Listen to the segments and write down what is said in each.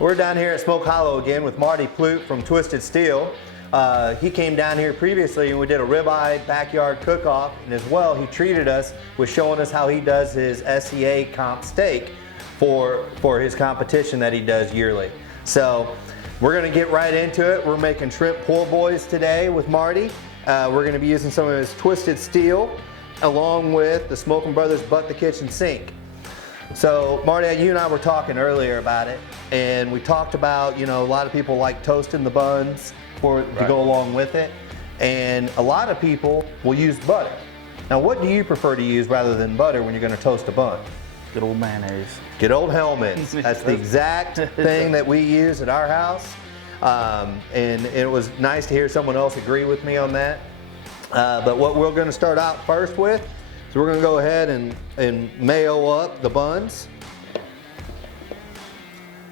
We're down here at Smoke Hollow again with Marty Plute from Twisted Steel. He came down here previously and we did a ribeye backyard cook-off, and as well he treated us with showing us how he does his SCA comp steak for his competition that he does yearly. So we're gonna get right into it. We're making shrimp po' boys today with Marty. We're gonna be using some of his Twisted Steel along with the Smokin Brothers Butt the Kitchen Sink. So Marty, you and I were talking earlier about it, and we talked about, you know, a lot of people like toasting the buns to go along with it, and a lot of people will use butter. Now, what do you prefer to use rather than butter when you're going to toast a bun? Good old mayonnaise. Good old Hellmann's. That's the exact thing that we use at our house, and it was nice to hear someone else agree with me on that. But what we're going to start out first with, so we're going to go ahead and mayo up the buns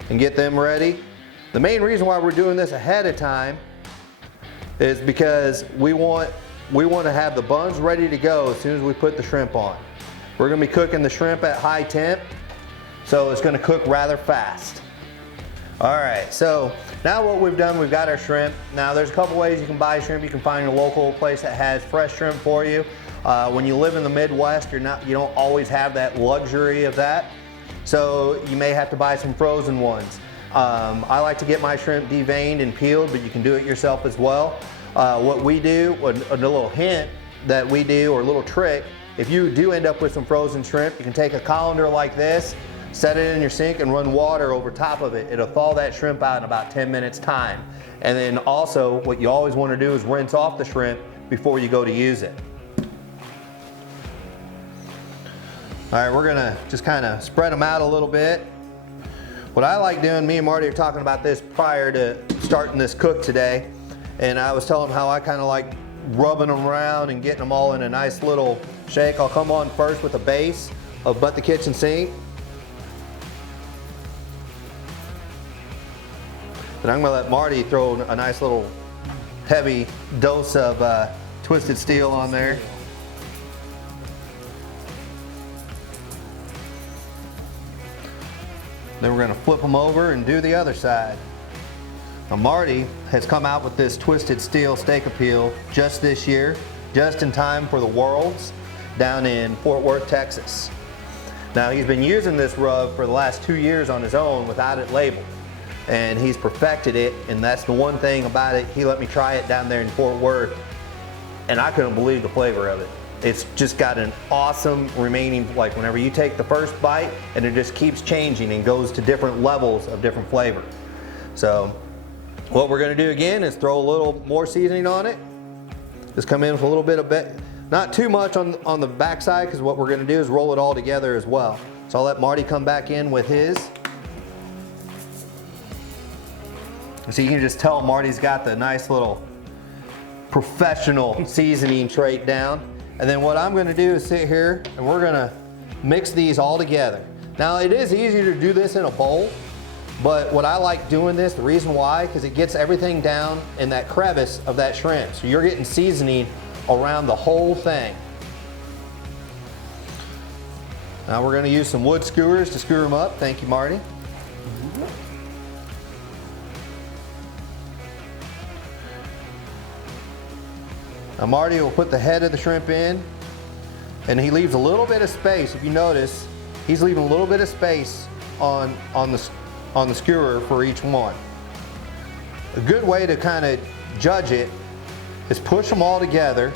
and get them ready. The main reason why we're doing this ahead of time is because we want to have the buns ready to go as soon as we put the shrimp on. We're going to be cooking the shrimp at high temp, so it's going to cook rather fast. All right, so now what we've done, we've got our shrimp. Now there's a couple ways you can buy shrimp. You can find a local place that has fresh shrimp for you. When you live in the Midwest, you don't always have that luxury of that. So you may have to buy some frozen ones. I like to get my shrimp deveined and peeled, but you can do it yourself as well. What we do, a little hint that we do, or a little trick, if you do end up with some frozen shrimp, you can take a colander like this, set it in your sink and run water over top of it. It'll thaw that shrimp out in about 10 minutes time. And then also what you always want to do is rinse off the shrimp before you go to use it. All right, we're gonna just kind of spread them out a little bit. What I like doing, me and Marty are talking about this prior to starting this cook today, and I was telling him how I kind of like rubbing them around and getting them all in a nice little shake. I'll come on first with a base of Butt the Kitchen Sink. Then I'm gonna let Marty throw a nice little heavy dose of Twisted Steel on there. Then we're going to flip them over and do the other side. Now Marty has come out with this Twisted Steel steak appeal just this year, just in time for the Worlds down in Fort Worth, Texas. Now he's been using this rub for the last 2 years on his own without it labeled, and he's perfected it, and that's the one thing about it. He let me try it down there in Fort Worth, and I couldn't believe the flavor of it. It's just got an awesome remaining, like whenever you take the first bite, and it just keeps changing and goes to different levels of different flavor. So what we're gonna do again is throw a little more seasoning on it. Just come in with a little bit of, not too much on the backside, because what we're gonna do is roll it all together as well. So I'll let Marty come back in with his. So you can just tell Marty's got the nice little professional seasoning trait down. And then what I'm gonna do is sit here and we're gonna mix these all together. Now it is easier to do this in a bowl, but what I like doing this, the reason why, because it gets everything down in that crevice of that shrimp. So you're getting seasoning around the whole thing. Now we're gonna use some wood skewers to skewer them up. Thank you, Marty. Now Marty will put the head of the shrimp in, and he leaves a little bit of space. If you notice, he's leaving a little bit of space on the skewer for each one. A good way to kind of judge it is push them all together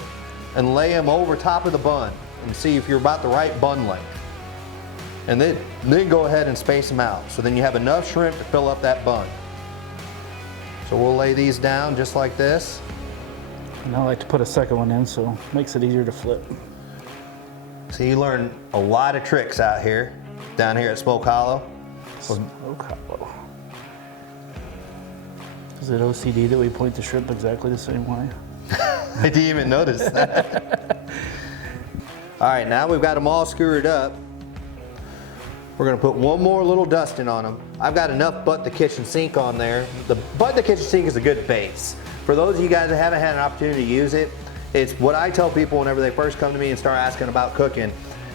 and lay them over top of the bun and see if you're about the right bun length. And then go ahead and space them out. So then you have enough shrimp to fill up that bun. So we'll lay these down just like this. And I like to put a second one in, so it makes it easier to flip. So you learn a lot of tricks out here, down here at Smoke Hollow. Smoke Hollow. Is it OCD that we point the shrimp exactly the same way? I didn't even notice that. All right, now we've got them all skewered up. We're gonna put one more little dusting on them. I've got enough Butt the Kitchen Sink on there. The Butt the Kitchen Sink is a good base. For those of you guys that haven't had an opportunity to use it, it's what I tell people whenever they first come to me and start asking about cooking.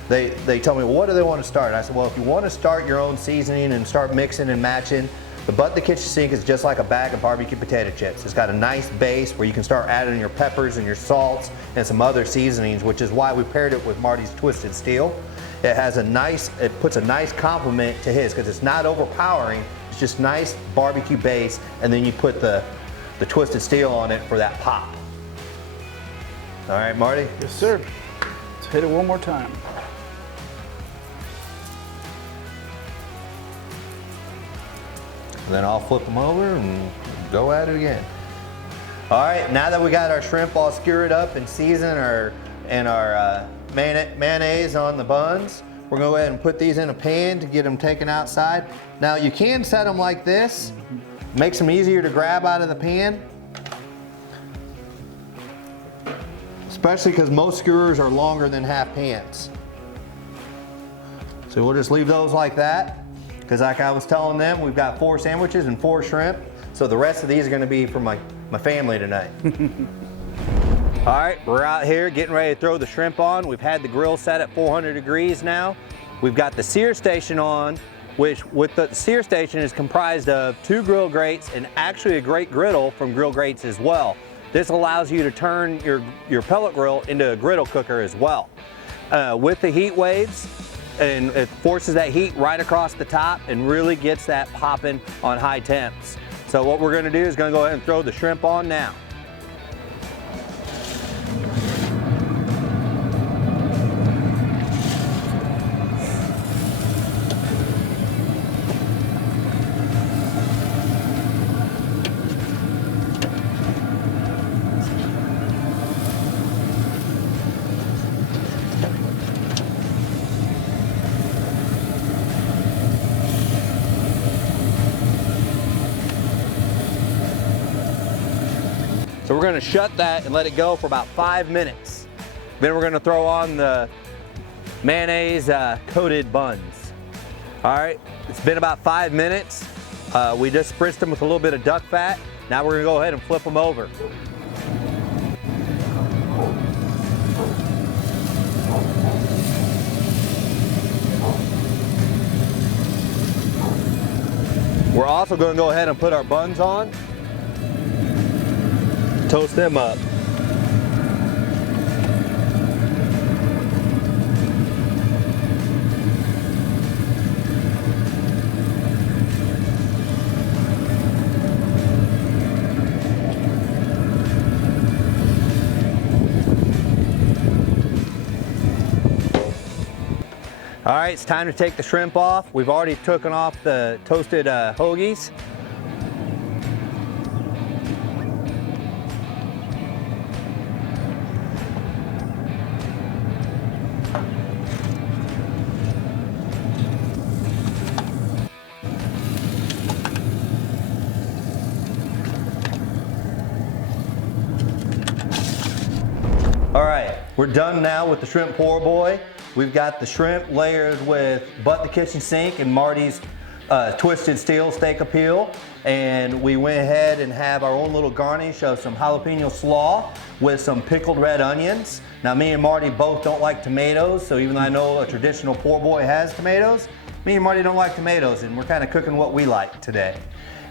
They tell me, well, what do they want to start? I said, well, if you want to start your own seasoning and start mixing and matching, The butt of the kitchen sink is just like a bag of barbecue potato chips. It's got a nice base where you can start adding your peppers and your salts and some other seasonings, which is why we paired it with Marty's Twisted Steel. It puts a nice complement to his because it's not overpowering. It's just nice barbecue base, and then you put the Twisted Steel on it for that pop. All right, Marty? Yes, sir. Let's hit it one more time. And then I'll flip them over and go at it again. All right, now that we got our shrimp all skewered up and seasoned and our mayonnaise on the buns, we're gonna go ahead and put these in a pan to get them taken outside. Now you can set them like this, makes them easier to grab out of the pan. Especially because most skewers are longer than half pans. So we'll just leave those like that. Because like I was telling them, we've got 4 sandwiches and 4 shrimp. So the rest of these are gonna be for my family tonight. All right, we're out here getting ready to throw the shrimp on. We've had the grill set at 400 degrees now. We've got the SearStation on, which with the SearStation is comprised of 2 grill grates and actually a grate griddle from Grill Grates as well. This allows you to turn your pellet grill into a griddle cooker as well. With the heat waves, and it forces that heat right across the top and really gets that popping on high temps. So what we're gonna do is gonna go ahead and throw the shrimp on now. So we're gonna shut that and let it go for about 5 minutes. Then we're gonna throw on the mayonnaise coated buns. All right, it's been about 5 minutes. We just spritzed them with a little bit of duck fat. Now we're gonna go ahead and flip them over. We're also gonna go ahead and put our buns on. Toast them up. All right, it's time to take the shrimp off. We've already taken off the toasted hoagies. All right, we're done now with the shrimp poor boy. We've got the shrimp layered with butt the kitchen sink and Marty's Twisted Steel steak appeal. And we went ahead and have our own little garnish of some jalapeno slaw with some pickled red onions. Now me and Marty both don't like tomatoes, so even though I know a traditional poor boy has tomatoes, me and Marty don't like tomatoes, and we're kind of cooking what we like today.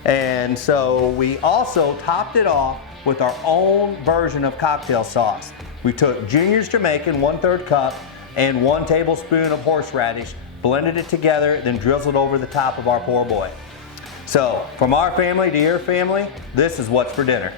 And so we also topped it off with our own version of cocktail sauce. We took Junior's Jamaican, 1/3 cup, and 1 tablespoon of horseradish, blended it together, then drizzled over the top of our poor boy. So, from our family to your family, this is what's for dinner.